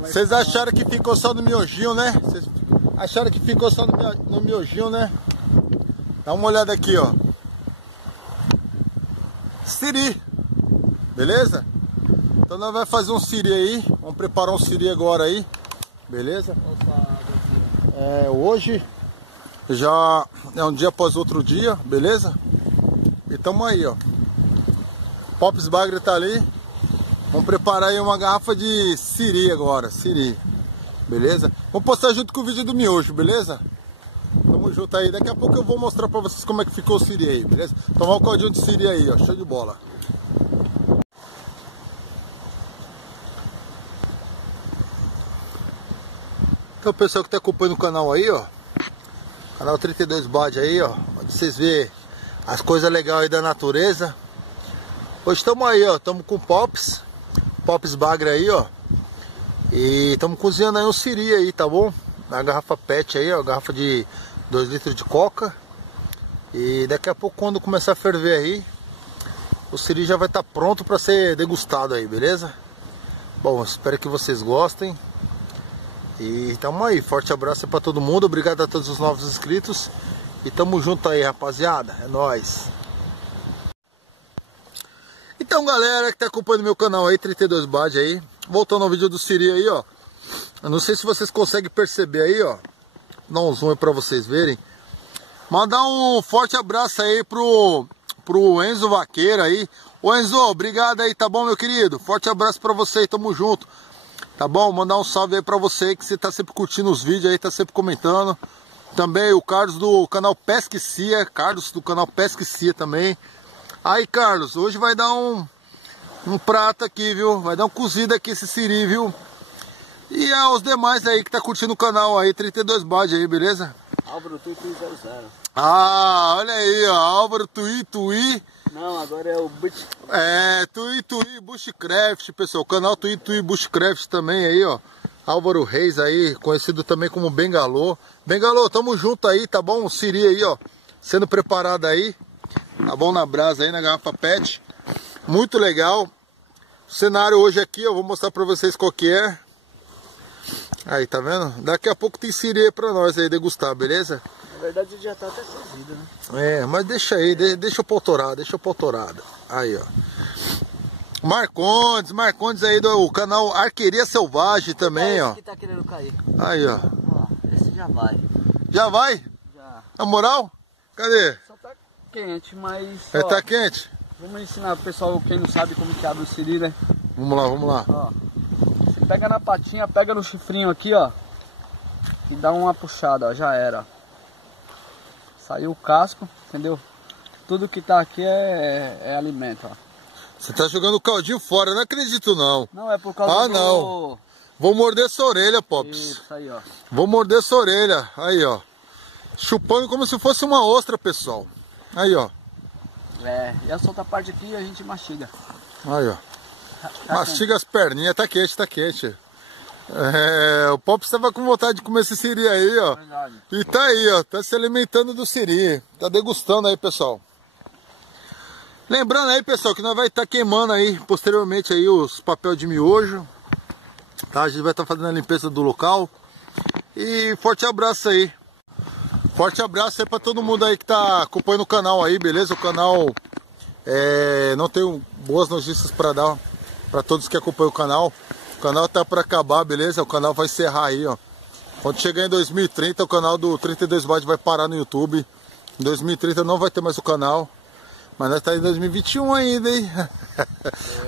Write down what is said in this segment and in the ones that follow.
Vocês acharam que ficou só no miojinho, né? Vocês acharam que ficou só no miojinho, né? Dá uma olhada aqui, ó. Siri. Beleza? Então nós vamos fazer um siri aí. Vamos preparar um siri agora aí. Beleza? Hoje já é um dia após outro dia, beleza? E tamo aí, ó. Pops Bagre tá ali. Vamos preparar aí uma garrafa de siri agora, siri. Beleza? Vamos postar junto com o vídeo do miojo, beleza? Tamo junto aí. Daqui a pouco eu vou mostrar pra vocês como é que ficou o siri aí, beleza? Tomar um caldinho de siri aí, ó. Show de bola. Então, o pessoal que tá acompanhando o canal aí, ó. Canal 32 Bad aí, ó. Onde vocês vê as coisas legais aí da natureza. Hoje estamos aí, ó. Estamos com Pops Bagre aí, ó. E estamos cozinhando aí um siri aí, tá bom? Na garrafa PET aí, ó. Garrafa de 2 litros de coca. E daqui a pouco, quando começar a ferver aí, o siri já vai estar pronto para ser degustado aí, beleza? Bom, espero que vocês gostem. E tamo aí, forte abraço para todo mundo, obrigado a todos os novos inscritos. E tamo junto aí, rapaziada, é nóis. Então, galera que tá acompanhando meu canal aí, 32 Bad aí, voltando ao vídeo do siri aí, ó. Eu não sei se vocês conseguem perceber aí, ó. Dá um zoom aí pra vocês verem. Mandar um forte abraço aí pro Enzo Vaqueiro aí. Ô Enzo, obrigado aí, tá bom, meu querido? Forte abraço pra você aí, tamo junto. Tá bom? Mandar um salve aí pra você, que você tá sempre curtindo os vídeos aí, tá sempre comentando. Também o Carlos do canal Pesca e Cia, Carlos do canal Pesca e Cia também. Aí, Carlos, hoje vai dar um prato aqui, viu? Vai dar um cozido aqui esse siri, viu? E aos demais aí que tá curtindo o canal aí, 32 Bad aí, beleza? Álvaro Tui 00. Ah, olha aí, ó, Álvaro Tui. Não, agora é o Bush. Tui Bushcraft, pessoal. O canal Tui Bushcraft também aí, ó. Álvaro Reis aí, conhecido também como Bengalô. Bengalô, tamo junto aí, tá bom? O siri aí, ó, sendo preparado aí. Tá bom, na brasa aí, na garrafa PET. Muito legal. O cenário hoje aqui, eu vou mostrar pra vocês qual que é. Aí, tá vendo? Daqui a pouco tem siri aí pra nós aí degustar, beleza? Na verdade já tá até cozido, né? Mas deixa aí, deixa eu pautorada, Aí, ó. Marcondes aí do canal Arqueria Selvagem também, ó. Esse que tá querendo cair. Aí, ó. Ó, esse já vai. Já vai? Já. Na moral? Cadê? Só tá quente, mas... Ó, tá quente? Vamos ensinar o pessoal, quem não sabe como que abre o siri, né? Vamos lá. Ó, você pega na patinha, pega no chifrinho aqui, ó. E dá uma puxada, ó, já era, ó. Saiu o casco, entendeu? Tudo que tá aqui é alimento, ó. Você tá jogando o caldinho fora, não acredito não. Não, é por causa não. Vou morder sua orelha, Pops. Isso aí, ó. Vou morder sua orelha. Aí, ó. Chupando como se fosse uma ostra, pessoal. Aí, ó. E essa outra parte aqui a gente mastiga. Aí, ó. Mastiga as perninhas, tá quente. O Pops estava com vontade de comer esse siri aí, ó. Verdade. E tá aí, ó. Tá se alimentando do siri. Tá degustando aí, pessoal. Lembrando aí, pessoal, que nós vai estar queimando aí, posteriormente aí, os papel de miojo. Tá? A gente vai estar fazendo a limpeza do local. E forte abraço aí. Forte abraço aí pra todo mundo aí que tá acompanhando o canal aí, beleza? O canal não tem boas notícias pra dar pra todos que acompanham o canal. O canal tá pra acabar, beleza? O canal vai encerrar aí, ó. Quando chegar em 2030, o canal do 32 Bad vai parar no YouTube. Em 2030 não vai ter mais o canal. Mas nós tá em 2021 ainda, hein?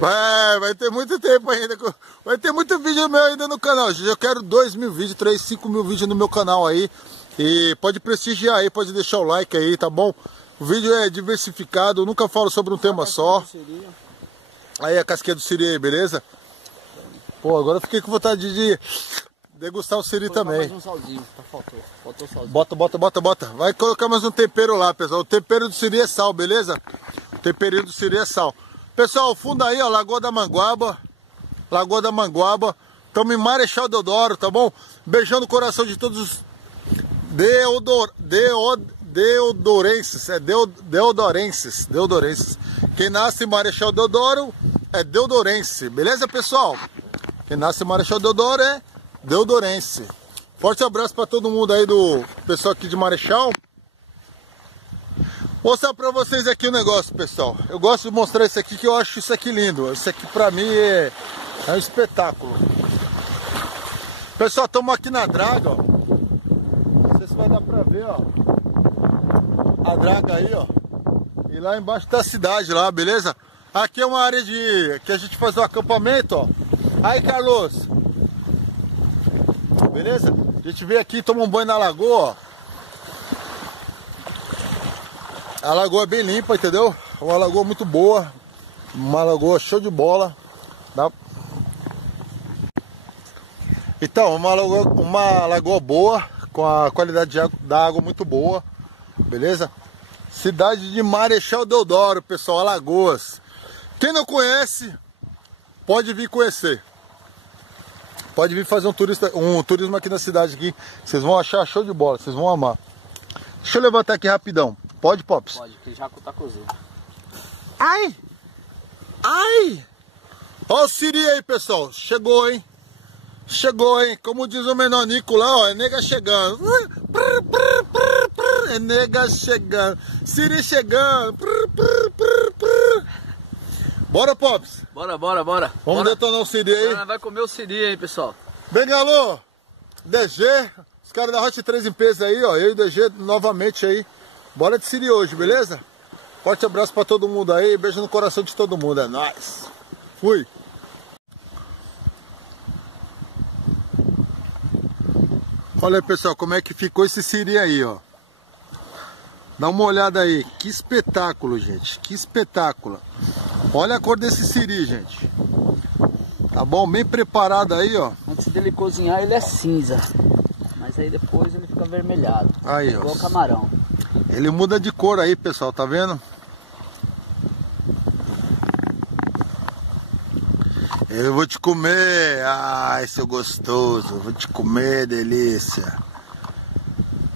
Vai ter muito tempo ainda. Vai ter muito vídeo meu ainda no canal. Eu quero 2.000 vídeos, 5.000 vídeos no meu canal aí. E pode prestigiar aí, pode deixar o like aí, tá bom? O vídeo é diversificado, eu nunca falo sobre um tema só. Aí a casquinha do siri aí, beleza? Pô, agora eu fiquei com vontade de degustar o siri também. Mais um salzinho, faltou salzinho. Bota. Vai colocar mais um tempero lá, pessoal. O tempero do siri é sal, beleza? O temperinho do siri é sal. Pessoal, o fundo aí, ó, Lagoa da Manguaba. Estamos em Marechal Deodoro, tá bom? Beijão no coração de todos os Deodorenses. Quem nasce em Marechal Deodoro é deodorense, beleza, pessoal? Quem nasce em Marechal Deodoro é deudorense. Forte abraço para todo mundo aí do pessoal aqui de Marechal. Vou mostrar para vocês aqui o negócio, pessoal. Eu gosto de mostrar isso aqui, que eu acho isso aqui lindo. Isso aqui para mim é um espetáculo. Pessoal, estamos aqui na draga, ó. Não sei se vai dar para ver, ó. A draga aí, ó. E lá embaixo tá a cidade lá, beleza? Aqui é uma área que a gente faz o acampamento, ó. Aí, Carlos. Beleza? A gente vem aqui, toma um banho na lagoa, ó. A lagoa é bem limpa, entendeu? Uma lagoa muito boa. Uma lagoa show de bola. Tá? Então, uma lagoa boa, com a qualidade da água muito boa. Beleza? Cidade de Marechal Deodoro, pessoal, Alagoas. Quem não conhece, pode vir conhecer. Pode vir fazer um turismo aqui na cidade aqui. Vocês vão achar show de bola, vocês vão amar. Deixa eu levantar aqui rapidão. Pode, Pops? Pode, que já tá cozido. Ai! Ai! Ó o siri aí, pessoal. Chegou, hein? Chegou, hein? Como diz o Menonico lá, ó. É nega chegando. É nega chegando. Siri chegando. Bora, Pops? Bora. Vamos detonar o siri aí. Agora vai comer o siri aí, pessoal. Bengalô, DG, os caras da Hot 3 em peso aí, ó. Eu e o DG novamente aí. Bora de siri hoje, beleza? Forte abraço pra todo mundo aí. Beijo no coração de todo mundo. É nóis. Fui. Olha aí, pessoal, como é que ficou esse siri aí, ó. Dá uma olhada aí. Que espetáculo, gente. Que espetáculo. Olha a cor desse siri, gente. Tá bom? Bem preparado aí, ó. Antes dele cozinhar, ele é cinza. Mas aí depois ele fica avermelhado. Aí, ó. Igual camarão. Ele muda de cor aí, pessoal. Tá vendo? Eu vou te comer. Ai, seu gostoso. Vou te comer, delícia.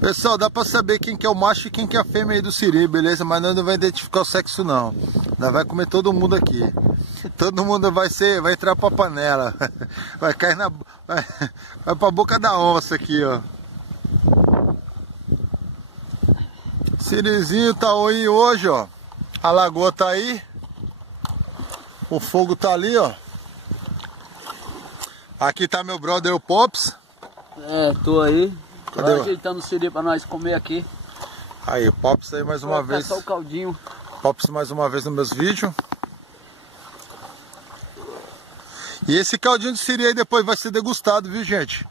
Pessoal, dá pra saber quem que é o macho e quem que é a fêmea aí do siri, beleza? Mas não vai identificar o sexo, não. Ainda vai comer todo mundo aqui. Todo mundo vai entrar pra panela. Vai cair vai pra boca da onça aqui, ó. Sirizinho tá aí hoje, ó. A lagoa tá aí. O fogo tá ali, ó. Aqui tá meu brother, o Pops. É, tô aí. Cadê? Tô ajeitando o siri pra nós comer aqui. Aí, o Pops aí mais uma vez. Só o caldinho. Pops mais uma vez nos meus vídeos. E esse caldinho de siri aí depois vai ser degustado, viu, gente?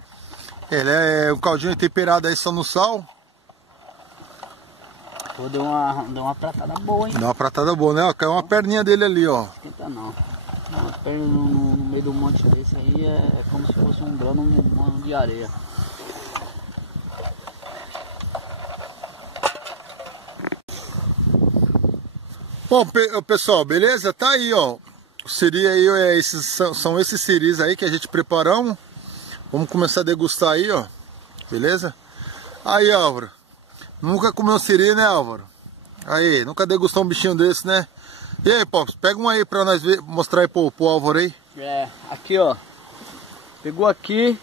Ele é um caldinho temperado aí só no sal. Pô, deu uma pratada boa, hein? Deu uma pratada boa, né? Ó, caiu uma perninha dele ali, ó. Esquenta não. Uma perna no meio do monte desse aí é como se fosse um grão de areia. Bom, pessoal, beleza? Tá aí, ó. O siri aí, são esses siris aí que a gente preparamos. Vamos começar a degustar aí, ó. Beleza? Aí, Álvaro. Nunca comeu siri, né, Álvaro? Aí, nunca degustou um bichinho desse, né? E aí, Pops, pega um aí pra nós ver, mostrar aí pro Álvaro aí. É, aqui, ó. Pegou aqui,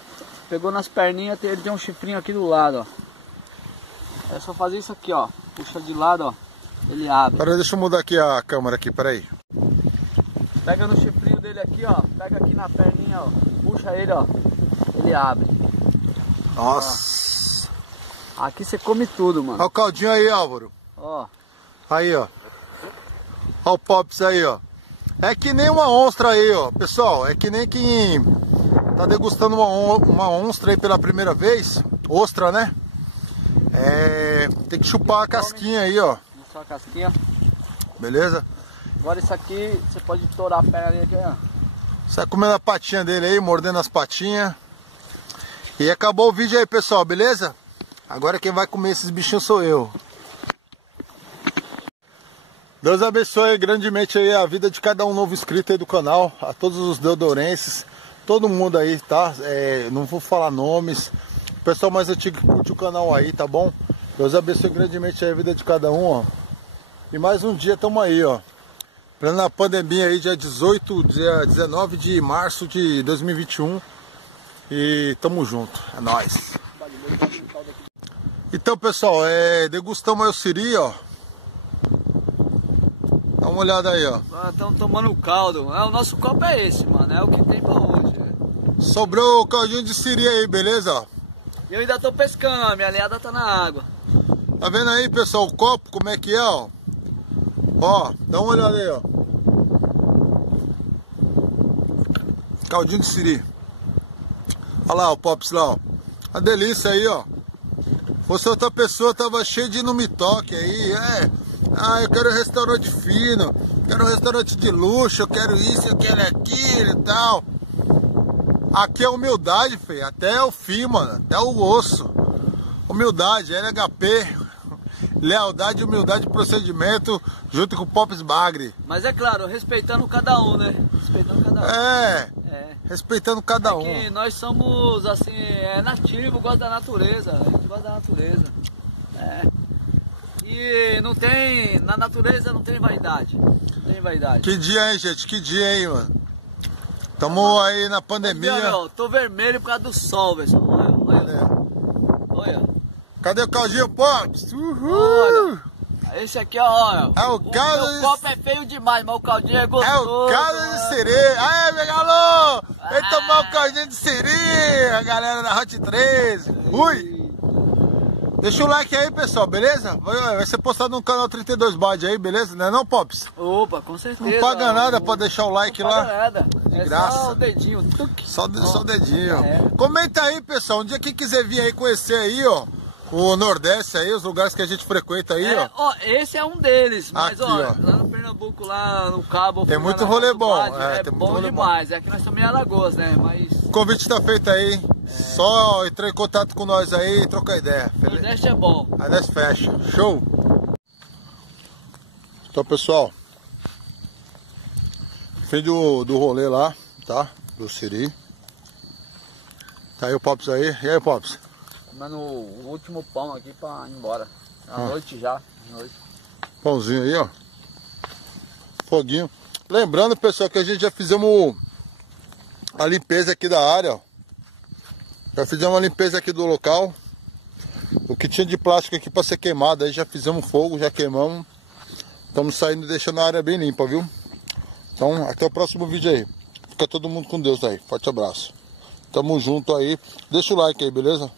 pegou nas perninhas, ele tem um chifrinho aqui do lado, ó. É só fazer isso aqui, ó. Puxa de lado, ó. Ele abre. Pera, deixa eu mudar aqui a câmera aqui, peraí. Pega no chifrinho dele aqui, ó. Pega aqui na perninha, ó. Puxa ele, ó. Ele abre. Nossa. Ó. Aqui você come tudo, mano. Olha o caldinho aí, Álvaro. Ó. Aí, ó. Olha o Pops aí, ó. É que nem uma ostra aí, ó. Pessoal, é que nem quem tá degustando uma ostra aí pela primeira vez. Ostra, né? É... Tem que chupar a casquinha aí, ó. Só a casquinha. Beleza? Agora isso aqui, você pode estourar a perna dele aqui, ó. Você vai comendo a patinha dele aí, mordendo as patinhas. E acabou o vídeo aí, pessoal, beleza? Agora quem vai comer esses bichinhos sou eu. Deus abençoe grandemente aí a vida de cada um novo inscrito aí do canal. A todos os deodorenses. Todo mundo aí, tá? Não vou falar nomes. O pessoal mais antigo que curte o canal aí, tá bom? Deus abençoe grandemente aí a vida de cada um, ó. E mais um dia tamo aí, ó. Plena pandemia aí, dia 19 de março de 2021. E tamo junto, é nóis. Então, pessoal, degustamos aí o siri, ó. Dá uma olhada aí, ó. Estamos tomando o caldo. O nosso copo é esse, mano. É o que tem pra hoje. Sobrou o caldinho de siri aí, beleza? Eu ainda tô pescando, ó. Minha lenhada tá na água. Tá vendo aí, pessoal, o copo, como é que é, ó? Ó, dá uma olhada aí, ó. Caldinho de siri. Olha lá o Pops lá, ó. Uma delícia aí, ó. Fosse outra pessoa, tava cheio de não me toque aí, eu quero um restaurante fino, quero um restaurante de luxo, eu quero isso, eu quero aquilo e tal. Aqui é humildade, feio, até o fim, mano, até o osso. Humildade, LHP, lealdade, humildade, procedimento, junto com o Pops Bagre. Mas é claro, respeitando cada um, né? Respeitando cada um. Respeitando cada um. Que nós somos, assim, nativos, gosta da natureza, a gente gosta da natureza. E não tem, na natureza não tem vaidade, não tem vaidade. Que dia, hein, gente, que dia, hein, mano. Tamo aí na pandemia. Olha, tô vermelho por causa do sol, pessoal. Olha. Cadê o caldinho, Pops? Olha. Esse aqui, ó. É o caldo de... copo é feio demais, mas o caldinho é gostoso. É o caldo de siri. Aê, Megalo! Vem tomar o caldinho de siri, a galera da Hot 13. Ui! Deixa o like aí, pessoal, beleza? Vai ser postado no canal 32 Bad aí, beleza? Não é não, Pops? Opa, com certeza. Não paga nada pra deixar o like não lá. Não paga nada. De graça. Só o dedinho. Só o dedinho. Comenta aí, pessoal. Um dia quem quiser vir aí conhecer aí, ó, o Nordeste aí, os lugares que a gente frequenta aí, ó. Esse é um deles, mas aqui, ó, lá no Pernambuco, lá no Cabo... Tem muito rolê bom. Tem bom demais. Aqui nós estamos em Alagoas, né? Mas... O convite tá feito aí. Só entrar em contato com nós aí e trocar ideia. O Nordeste é bom. A Nordeste fecha. Show! Então, pessoal, fim do rolê lá, tá? Do siri. Tá aí o Pops aí. E aí, Pops? Comendo o último pão aqui pra ir embora. À noite já. Pãozinho aí, ó. Foguinho. Lembrando, pessoal, que a gente já fizemos a limpeza aqui da área, ó. Já fizemos a limpeza aqui do local. O que tinha de plástico aqui para ser queimado, aí já fizemos fogo, já queimamos. Estamos saindo e deixando a área bem limpa, viu? Então, até o próximo vídeo aí. Fica todo mundo com Deus aí. Forte abraço. Tamo junto aí. Deixa o like aí, beleza?